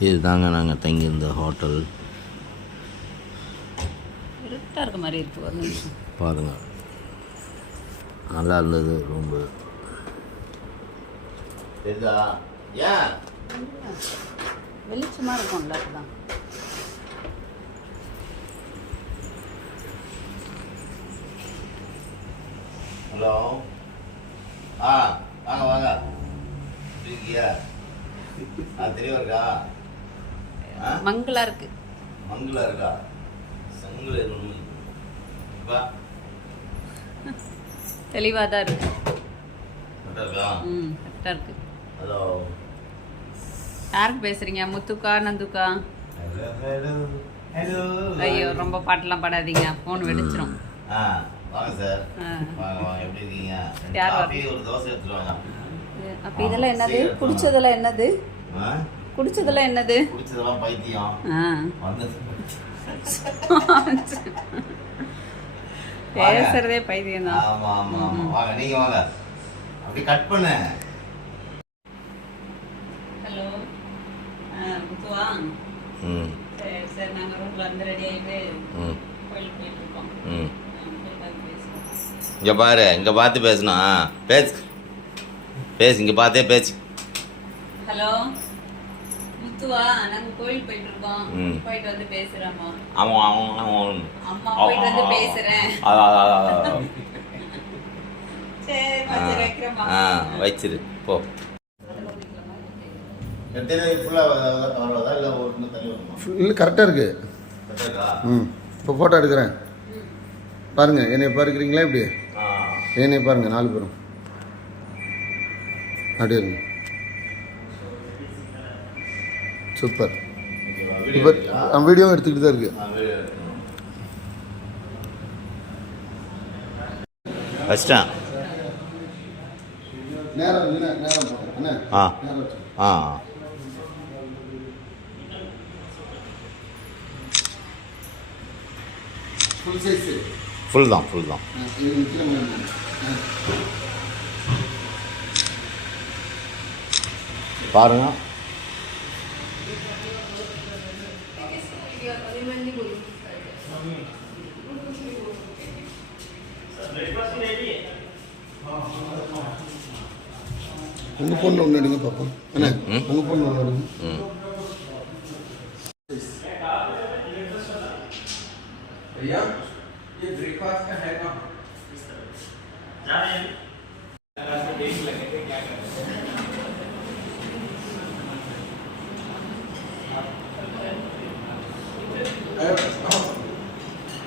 இதுதாங்க நாங்கள் தங்கியிருந்த ஹோட்டல். இருட்டாக இருக்க மாதிரி இருக்கு ஒரு நிமிஷம். பாருங்க. நல்லா இருந்தது ரூம்பு. வெளிச்சமாக இருக்கும்ல அதுதான் ஹலோ? ஆ வாங்க வாங்க. எப்படி தெளிவா இருக்கா மங்களா இருக்கு. மங்களா இருக்கா? சங்கல தான் இருக்கு. ம் கரெக்டாக இருக்கு. ஹலோ. யாருக்கு பேசுறீங்க? முத்துக்கா நந்துக்கா? ஹலோ ஐயோ ரொம்ப பாட்டெல்லாம் பாடாதீங்க. ஃபோன் வெடிச்சிரும். வாங்க சார். வாங்க வாங்க. எப்படி இருக்கீங்க? ஒரு தோசை எடுத்துட்டு வாங்க. அப்போ இதெல்லாம் என்னது? குடிச்சதெல்லாம் என்னது? குடிச்சதெல்லாம் என்னது? குடிச்சதெல்லாம் பைத்தியம். பேசுறதே பைத்தியம் தான் ஆமா ஆமா. ஆமா வாங்க நீங்க வாங்க. அப்படி கட் பண்ணு. ஹலோ ம். சரி சரி. வந்து ரெடி கோயிலுக்கு போயிட்டு இருக்கோம். ம். இங்க பாரு இங்க பார்த்து பேசணும் பேசு. பேசு இங்க பார்த்தே பேசு. ஹலோ முத்துவா நாங்க கோயில் போயிட்டு இருக்கோம் ம். போயிட்டு வந்து பேசுறோம்மா. அவன் அவன் அவன் அம்மா போயிட்டு வந்து பேசுறேன். சரி வச்சிரு போ. கரெக்டாக இருக்குது ம் இப்போ ஃபோட்டோ எடுக்கிறேன். பாருங்கள் என்னை பார்க்குறீங்களா இப்படி? என்னை பாருங்கள் நாலு பேரும். இருங்க சூப்பர். இப்போ வீடியோவும் எடுத்துக்கிட்டு தான் இருக்குது. என்ன ஆ. ஆ ஃபுல் தான் ஃபுல் தான். இது முக்கியம் பாருங்க உங்கள் ஃபோனில் ஒன்று எடுங்க பார்ப்போம் என்ன உங்கள் ஃபோனில் ஒன்று எடுங்க ம் भैया ये ब्रेकफास्ट का है कहाँ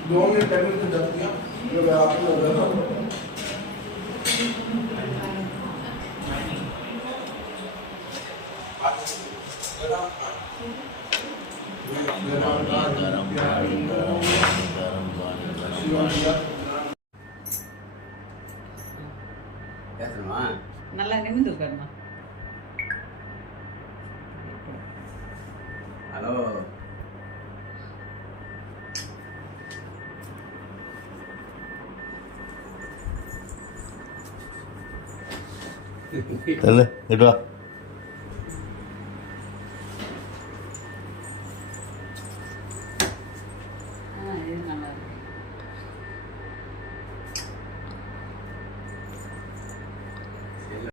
दो मिनट टाइम में दस दिया जो आपको लग रहा था பேசணுமா நல்லா நிமிந்து உட்காருமா ஹலோ 等会，你说。